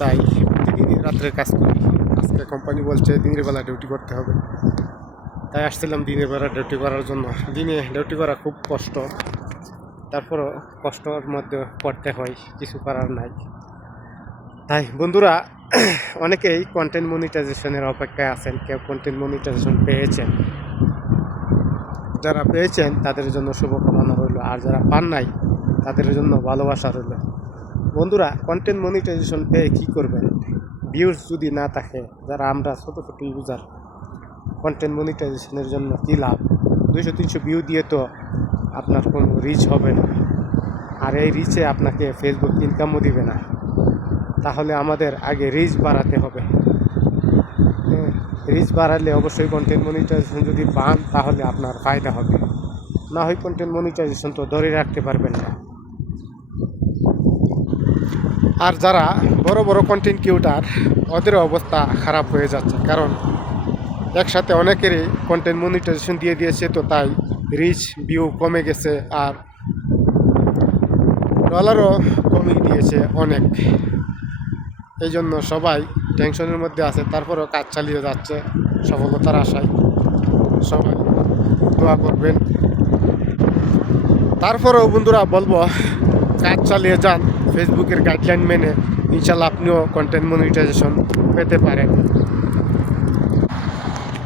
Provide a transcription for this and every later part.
তাই প্রতিদিনই রাত্রে কাজ করি। আজকে কোম্পানি বলছে দিনের বেলা ডিউটি করতে হবে, তাই আসছিলাম দিনের বেলা ডিউটি করার জন্য। দিনে ডিউটি করা খুব কষ্ট, তারপরও কষ্টর মধ্যে পড়তে হয়, কিছু করার নাই। তাই বন্ধুরা, অনেকেই কন্টেন্ট মনিটাইজেশনের অপেক্ষায় আছেন, কেউ কন্টেন্ট মনিটাইজেশন পেয়েছেন। যারা পেয়েছেন তাদের জন্য শুভকামনা রইল, আর যারা পান নাই তাদের জন্য ভালোবাসা রইল। বন্ধুরা, কন্টেন্ট মনিটাইজেশন পেয়ে কী করবেন? ভিউজ যদি না থাকে, যারা আমরা ছোটো ছোটো ইউজার, কন্টেন্ট মনিটাইজেশনের জন্য কী লাভ? 200-300 ভিউ দিয়ে তো আপনার কোনো রিচ হবে না, আর এই রিচে আপনাকে ফেসবুক ইনকামও দিবে না। তাহলে আমাদের আগে রিচ বাড়াতে হবে। রিচ বাড়ালে অবশ্যই কন্টেন্ট মনিটাইজেশন যদি পান তাহলে আপনার ফায়দা হবে, না হয় কন্টেন্ট মনিটাইজেশন তো ধরে রাখতে পারবেন না। আর যারা বড় বড় কন্টেন্ট ক্রিয়েটর, ওদের অবস্থা খারাপ হয়ে যাচ্ছে, কারণ একসাথে অনেকেরই কন্টেন্ট মনিটাইজেশন দিয়ে দিয়েছে, তো তাই রিচ ভিউ কমে গেছে, আর ডলারও কমিয়ে দিয়েছে অনেক। এই জন্য সবাই টেনশনের মধ্যে আছে, তারপরেও কাজ চালিয়ে যাচ্ছে সফলতার আশায়। সবাই দোয়া করবেন। তারপরেও বন্ধুরা বলবো, কাজ চালিয়ে যান ফেসবুকের গাইডলাইন মেনে, ইনশাল্লাহ আপনিও কন্টেন্ট মনিটাইজেশন পেতে পারেন।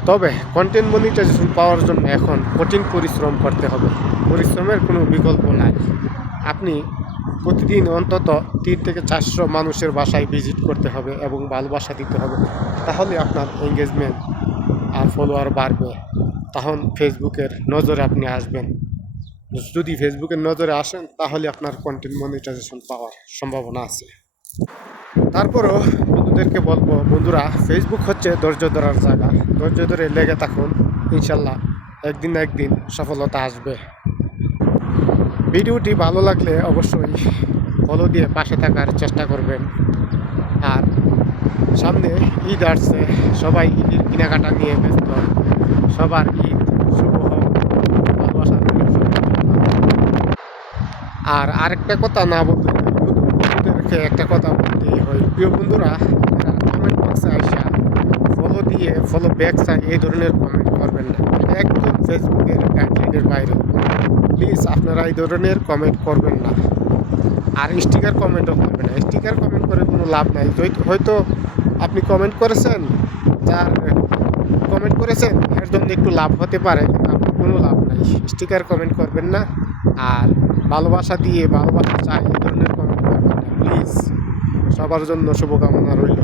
তবে কন্টেন্ট মনিটাইজেশন পাওয়ার জন্য এখন কঠিন পরিশ্রম করতে হবে, পরিশ্রমের কোনো বিকল্প নাই। আপনি প্রতিদিন অন্তত 3 থেকে 400 মানুষের বাসায় ভিজিট করতে হবে এবং ভালোবাসা দিতে হবে, তাহলে আপনার এঙ্গেজমেন্ট আর ফলোয়ার বাড়বে, তখন ফেসবুকের নজরে আপনি আসবেন। যদি ফেসবুকের নজরে আসেন তাহলে আপনার কন্টেন্ট মনিটাইজেশন পাওয়ার সম্ভাবনা আছে। তারপরও বন্ধুদেরকে বলবো, বন্ধুরা, ফেসবুক হচ্ছে ধৈর্য ধরার জায়গা। ধৈর্য ধরে লেগে থাকুন, ইনশাল্লাহ একদিন না একদিন সফলতা আসবে। ভিডিওটি ভালো লাগলে অবশ্যই ফলো দিয়ে পাশে থাকার চেষ্টা করবেন। আর সামনে ঈদ আসছে, সবাই ঈদের কেনাকাটা নিয়ে ব্যস্ত। সবার ঈদ শুভ হোক, ভালোবাসা রইল সবার জন্য। আর আরেকটা কথা না বলতে, বন্ধুদেরকে একটা কথা বলতেই হয়, প্রিয় বন্ধুরা, কমেন্ট বক্সে আসা ফলো দিয়ে ফলো ব্যাক চাই এই ধরনের কমেন্ট করবেন না, একদম ফেসবুকের গাইডলাইনের বাইরে। প্লিজ আপনারা এই ধরনের কমেন্ট করবেন না, আর স্টিকার কমেন্টও করবেন না। স্টিকার কমেন্ট করে কোনো লাভ নাই। হয়তো আপনি কমেন্ট করেছেন, যার কমেন্ট করেছেন এর জন্য একটু লাভ হতে পারে, কিন্তু আপনার কোনো লাভ নাই। স্টিকার কমেন্ট করবেন না, আর ভালোবাসা দিয়ে ভালোবাসা চাই এই ধরনের কমেন্ট করবেন না প্লিজ। সবার জন্য শুভকামনা রইল।